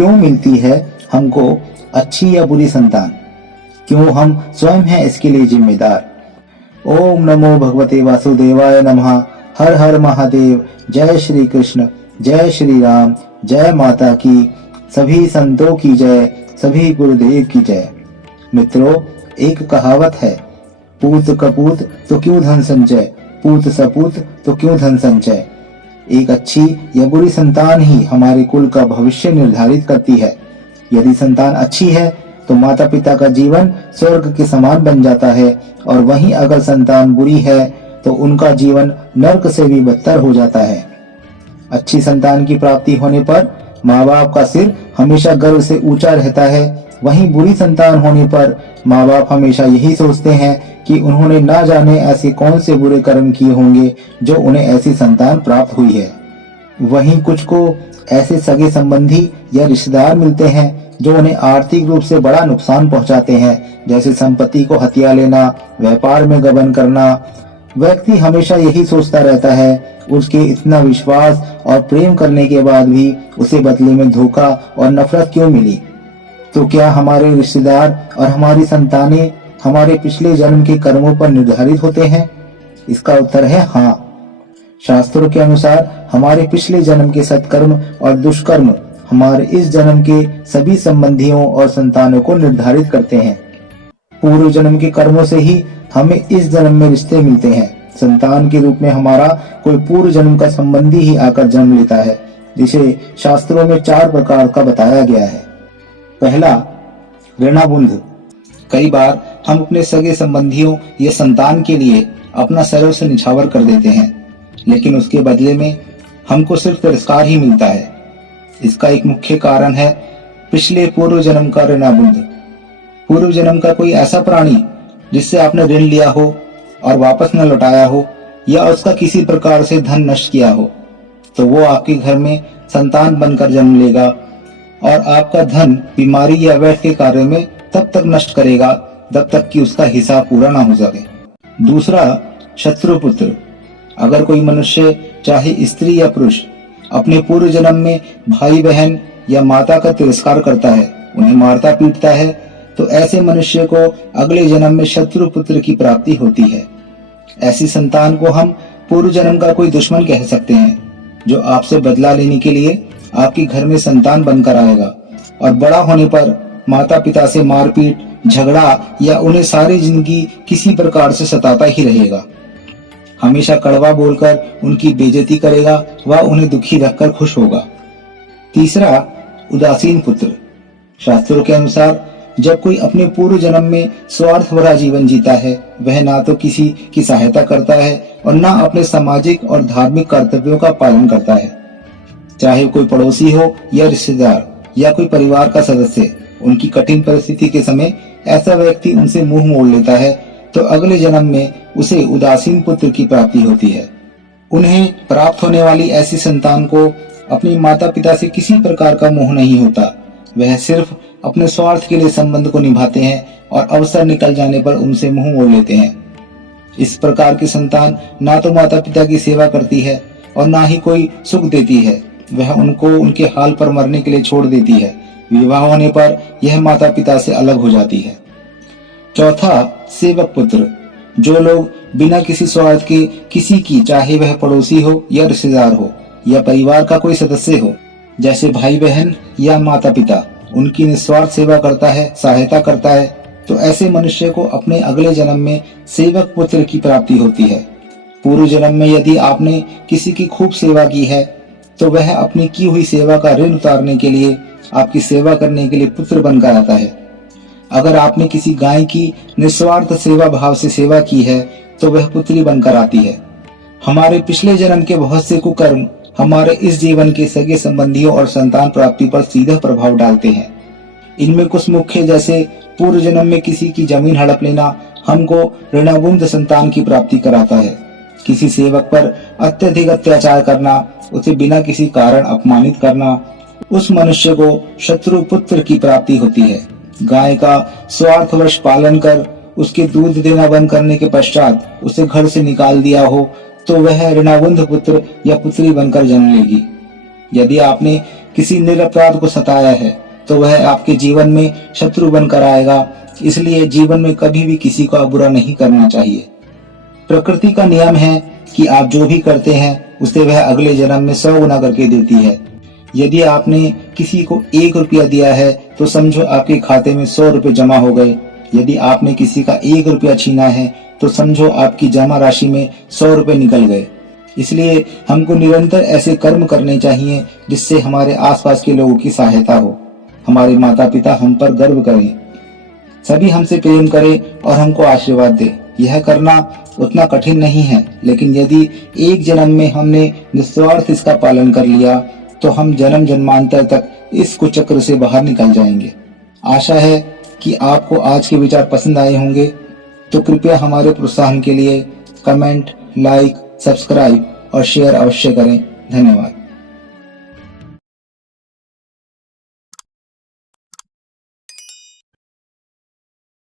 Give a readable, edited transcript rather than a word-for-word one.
क्यों मिलती है हमको अच्छी या बुरी संतान? क्यों हम स्वयं हैं इसके लिए जिम्मेदार? ओम नमो भगवते वासुदेवाय नमः। हर हर महादेव। जय श्री कृष्ण, जय श्री राम, जय माता की, सभी संतों की जय, सभी गुरुदेव की जय। मित्रों, एक कहावत है, पूत कपूत तो क्यों धन संचय, पूत सपूत तो क्यों धन संचय। एक अच्छी या बुरी संतान ही हमारे कुल का भविष्य निर्धारित करती है। यदि संतान अच्छी है तो माता पिता का जीवन स्वर्ग के समान बन जाता है, और वहीं अगर संतान बुरी है तो उनका जीवन नर्क से भी बदतर हो जाता है। अच्छी संतान की प्राप्ति होने पर माँ बाप का सिर हमेशा गर्व से ऊंचा रहता है, वहीं बुरी संतान होने पर माँ बाप हमेशा यही सोचते हैं कि उन्होंने ना जाने ऐसे कौन से बुरे कर्म किए होंगे जो उन्हें ऐसी संतान प्राप्त हुई है। वहीं कुछ को ऐसे सगे संबंधी या रिश्तेदार मिलते हैं जो उन्हें आर्थिक रूप से बड़ा नुकसान पहुंचाते हैं, जैसे संपत्ति को हथिया लेना, व्यापार में गबन करना। व्यक्ति हमेशा यही सोचता रहता है, उसके इतना विश्वास और प्रेम करने के बाद भी उसे बदले में धोखा और नफरत क्यों मिली? तो क्या हमारे रिश्तेदार और हमारी संतानें हमारे पिछले जन्म के कर्मों पर निर्धारित होते हैं? इसका उत्तर है हाँ। शास्त्रों के अनुसार हमारे पिछले जन्म के सत्कर्म और दुष्कर्म हमारे इस जन्म के सभी संबंधियों और संतानों को निर्धारित करते हैं। पूर्व जन्म के कर्मों से ही हमें इस जन्म में रिश्ते मिलते हैं। संतान के रूप में हमारा कोई पूर्व जन्म का संबंधी ही आकर जन्म लेता है, जिसे शास्त्रों में 4 प्रकार का बताया गया है। पहला, ऋणाबुंध। कई बार हम अपने सगे संबंधियों या संतान के लिए अपना सर्वस्व निछावर कर देते हैं, लेकिन उसके बदले में हमको सिर्फ तिरस्कार ही मिलता है। इसका एक मुख्य कारण है पिछले पूर्व जन्म का ऋणाबुंध। पूर्व जन्म का कोई ऐसा प्राणी जिससे आपने ऋण लिया हो और वापस न लौटाया हो, या उसका किसी प्रकार से धन नष्ट किया हो, तो वो आपके घर में संतान बनकर जन्म लेगा और आपका धन बीमारी या व्यर्थ के कार्य में तब तक नष्ट करेगा जब तक कि उसका हिसाब पूरा ना हो सके। दूसरा, शत्रुपुत्र। अगर कोई मनुष्य, चाहे स्त्री या पुरुष, अपने पूर्व जन्म में भाई बहन या माता का तिरस्कार करता है, उन्हें मारता पीटता है, तो ऐसे मनुष्य को अगले जन्म में शत्रु पुत्र की प्राप्ति होती है। ऐसी संतान को हम पूर्व जन्म का कोई दुश्मन कह सकते हैं, जो आपसे बदला लेने के लिए आपके घर में संतान बनकर आएगा और बड़ा होने पर माता पिता से मारपीट, झगड़ा या उन्हें सारी जिंदगी किसी प्रकार से सताता ही रहेगा। हमेशा कड़वा बोलकर उनकी बेइज्जती करेगा व उन्हें दुखी रखकर खुश होगा। तीसरा, उदासीन पुत्र। शास्त्रों के अनुसार जब कोई अपने पूर्व जन्म में स्वार्थ भरा जीवन जीता है, वह ना तो किसी की सहायता करता है और ना अपने सामाजिक और धार्मिक कर्तव्यों का पालन करता है। चाहे कोई पड़ोसी हो या रिश्तेदार या कोई परिवार का सदस्य, उनकी कठिन परिस्थिति के समय ऐसा व्यक्ति उनसे मुंह मोड़ लेता है, तो अगले जन्म में उसे उदासीन पुत्र की प्राप्ति होती है। उन्हें प्राप्त होने वाली ऐसी संतान को अपने माता पिता से किसी प्रकार का मोह नहीं होता। वह सिर्फ अपने स्वार्थ के लिए संबंध को निभाते हैं और अवसर निकल जाने पर उनसे मुंह मोड़ लेते हैं। इस प्रकार की संतान ना तो माता पिता की सेवा करती है और ना ही कोई सुख देती है। वह उनको उनके हाल पर मरने के लिए छोड़ देती है। विवाह होने पर यह माता पिता से अलग हो जाती है। चौथा, सेवक पुत्र। जो लोग बिना किसी स्वार्थ के किसी की, चाहे वह पड़ोसी हो या रिश्तेदार हो या परिवार का कोई सदस्य हो, जैसे भाई बहन या माता पिता, उनकी निस्वार्थ सेवा करता है, सहायता करता है, तो ऐसे मनुष्य को अपने अगले जन्म में सेवक पुत्र की प्राप्ति होती है। पूर्व जन्म में यदि आपने किसी की खूब सेवा की है, तो वह अपनी की हुई सेवा का ऋण उतारने के लिए आपकी सेवा करने के लिए पुत्र बनकर आता है। अगर आपने किसी गाय की निस्वार्थ सेवा भाव से सेवा की है, तो वह पुत्री बनकर आती है। हमारे पिछले जन्म के बहुत से कुकर्म हमारे इस जीवन के सगे संबंधियों और संतान प्राप्ति पर सीधा प्रभाव डालते हैं। इनमें कुछ मुख्य, जैसे पूर्व जन्म में किसी की जमीन हड़प लेना हमको ऋणाबुंध संतान की प्राप्ति कराता है। किसी सेवक पर अत्यधिक अत्याचार करना, उसे बिना किसी कारण अपमानित करना, उस मनुष्य को शत्रु पुत्र की प्राप्ति होती है। गाय का स्वार्थवश पालन कर उसके दूध देना बंद करने के पश्चात उसे घर से निकाल दिया हो, तो वह ऋणाबुंध पुत्र या पुत्री बनकर जन्म लेगी। यदि आपने किसी निरपराध को सताया है तो वह आपके जीवन में शत्रु बनकर आएगा। इसलिए जीवन में कभी भी किसी का बुरा नहीं करना चाहिए। प्रकृति का नियम है कि आप जो भी करते हैं उसे वह अगले जन्म में 100 गुना करके देती है। यदि आपने किसी को 1 रुपया दिया है तो समझो आपके खाते में 100 रुपए जमा हो गए। यदि आपने किसी का 1 रुपया छीना है तो समझो आपकी जमा राशि में 100 रुपए निकल गए। इसलिए हमको निरंतर ऐसे कर्म करने चाहिए जिससे हमारे आसपास के लोगों की सहायता हो, हमारे माता पिता हम पर गर्व करें, सभी हमसे प्रेम करें और हमको आशीर्वाद दे। यह करना उतना कठिन नहीं है, लेकिन यदि एक जन्म में हमने निस्वार्थ इसका पालन कर लिया तो हम जन्म जन्मांतर तक इस कुचक्र से बाहर निकल जाएंगे। आशा है कि आपको आज के विचार पसंद आए होंगे, तो कृपया हमारे प्रोत्साहन के लिए कमेंट, लाइक, सब्सक्राइब और शेयर अवश्य करें। धन्यवाद।